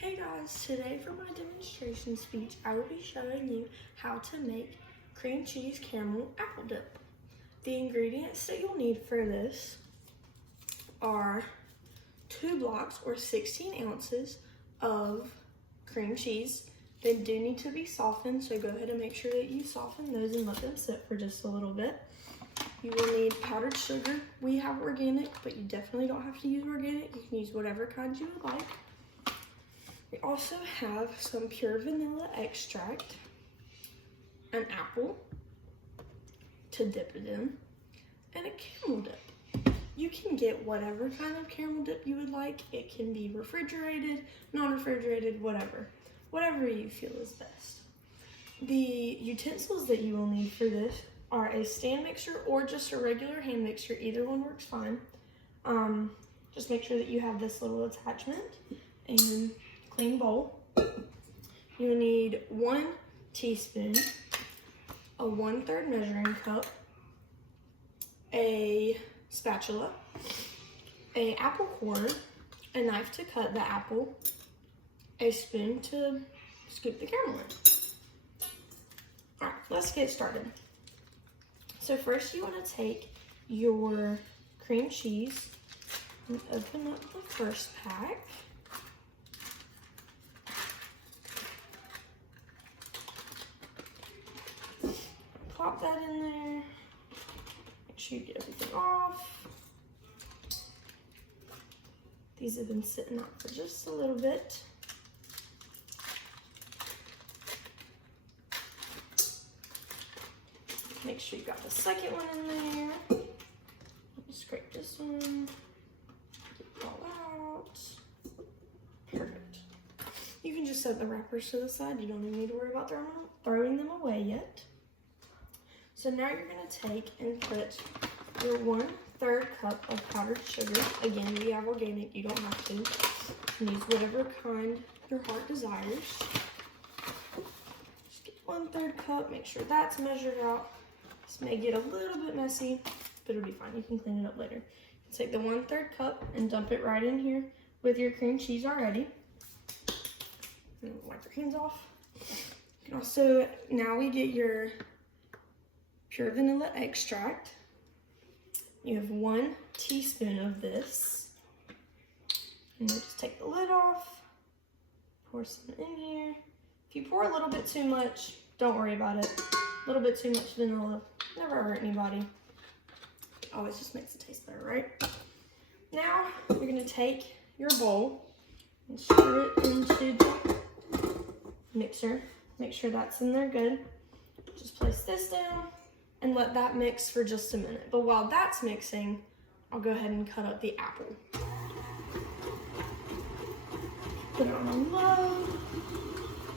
Hey guys, today for my demonstration speech, I will be showing you how to make cream cheese caramel apple dip. The ingredients that you'll need for this are 2 blocks or 16 ounces of cream cheese. They do need to be softened, so go ahead and make sure that you soften those and let them sit for just a little bit. You will need powdered sugar. We have organic, but you definitely don't have to use organic. You can use whatever kind you would like. We also have some pure vanilla extract, an apple to dip it in, and a caramel dip. You can get whatever kind of caramel dip you would like. It can be refrigerated, non-refrigerated, whatever you feel is best. The utensils that you will need for this are a stand mixer or just a regular hand mixer. Either one works fine. Just make sure that you have this little attachment and clean bowl. You'll need 1 teaspoon, a 1/3 measuring cup, a spatula, a apple core, a knife to cut the apple, a spoon to scoop the caramel in. All right, let's get started. So first you want to take your cream cheese and open up the first pack. Pop that in there. Make sure you get everything off. These have been sitting out for just a little bit. Make sure you got the second one in there. Let me scrape this one. Get it all out. Perfect. You can just set the wrappers to the side. You don't even need to worry about throwing them away yet. So now you're going to take and put your 1/3 cup of powdered sugar. Again, we have organic, you don't have to. You can use whatever kind your heart desires. Just get 1/3 cup, make sure that's measured out. This may get a little bit messy, but it'll be fine. You can clean it up later. Take the 1/3 cup and dump it right in here with your cream cheese already. And wipe your hands off. You can also, now we get your pure vanilla extract. You have 1 teaspoon of this. And we'll just take the lid off, pour some in here. If you pour a little bit too much, don't worry about it. A little bit too much vanilla, never hurt anybody. Always just makes it taste better, right? Now, you're gonna take your bowl and stir it into the mixer. Make sure that's in there good. Just place this down and let that mix for just a minute. But while that's mixing, I'll go ahead and cut up the apple. Put it on low,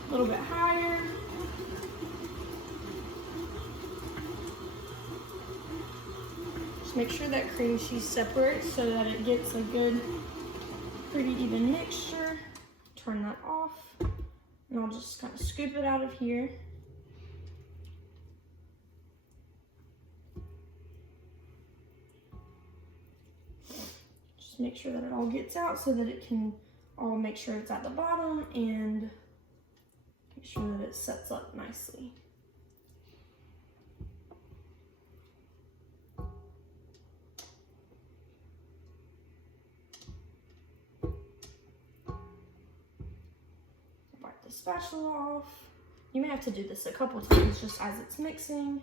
a little bit higher. Just make sure that cream cheese separates so that it gets a good, pretty even mixture. Turn that off, and I'll just kind of scoop it out of here. Make sure that it all gets out so that it can all make sure it's at the bottom and make sure that it sets up nicely. Wipe the spatula off. You may have to do this a couple times just as it's mixing.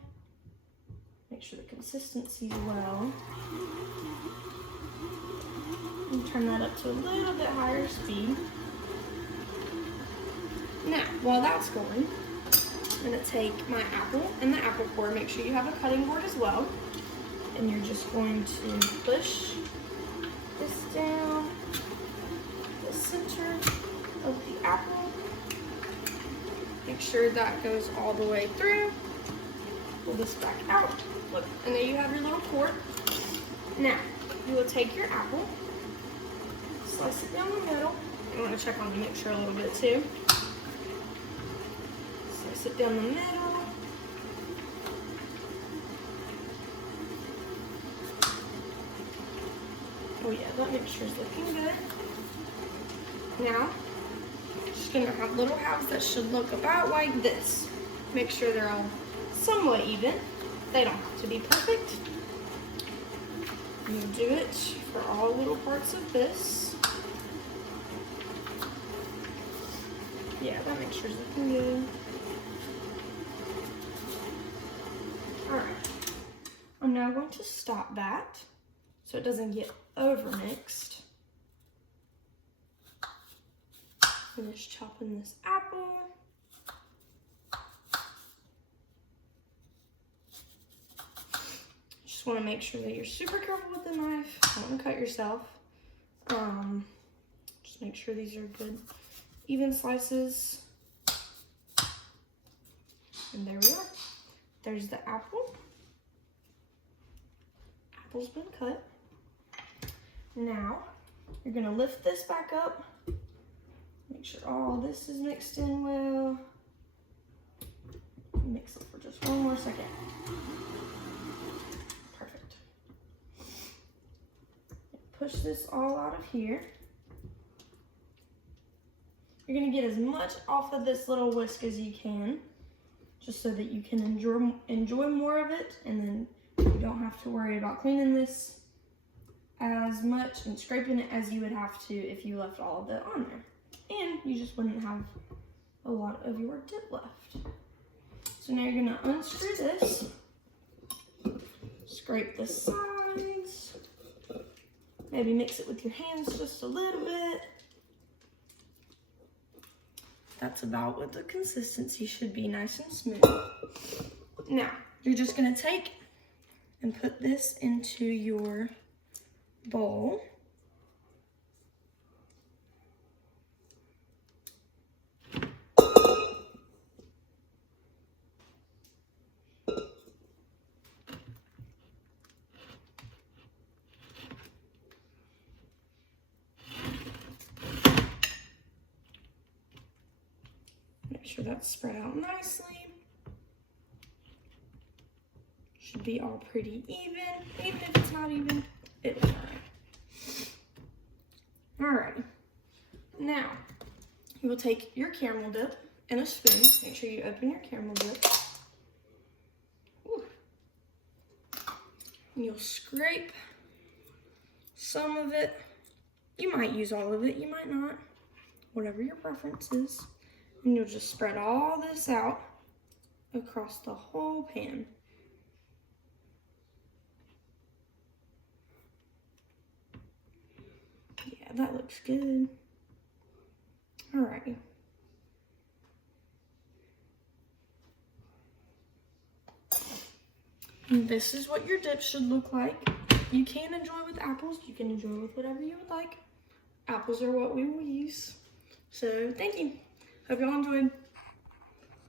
Make sure the consistency's well. And turn that up to a little bit higher speed. Now, while that's going, I'm gonna take my apple and the apple core. Make sure you have a cutting board as well. And you're just going to push this down the center of the apple. Make sure that goes all the way through. Pull this back out. Look, and there you have your little core. Now, you will take your apple, slice it down the middle. I want to check on the mixture a little bit too. Slice it down the middle. Oh yeah, that mixture is looking good. Now, just gonna have little halves that should look about like this. Make sure they're all somewhat even. They don't have to be perfect. You do it for all little parts of this. Yeah, that makes sure it's looking good. Alright. I'm now going to stop that so it doesn't get over mixed. Finish chopping this apple. Just want to make sure that you're super careful with the knife. Don't want to cut yourself. Just make sure these are good, even slices. And there we are. There's the apple. Apple's been cut. Now, you're gonna lift this back up. Make sure all this is mixed in well. Mix it for just one more second. Perfect. Push this all out of here. You're gonna get as much off of this little whisk as you can, just so that you can enjoy more of it, and then you don't have to worry about cleaning this as much and scraping it as you would have to if you left all of it on there. And you just wouldn't have a lot of your dip left. So now you're gonna unscrew this, scrape the sides, maybe mix it with your hands just a little bit. That's about what the consistency should be, nice and smooth. Now, you're just gonna take and put this into your bowl. Make sure that's spread out nicely. Should be all pretty even. Even if it's not even, it's all right. Alrighty. Now, you will take your caramel dip and a spoon. Make sure you open your caramel dip. Ooh. And you'll scrape some of it. You might use all of it, you might not. Whatever your preference is. And you'll just spread all this out across the whole pan. Yeah, that looks good. Alrighty. And this is what your dip should look like. You can enjoy with apples. You can enjoy with whatever you would like. Apples are what we will use. So, thank you. Hope y'all enjoyed.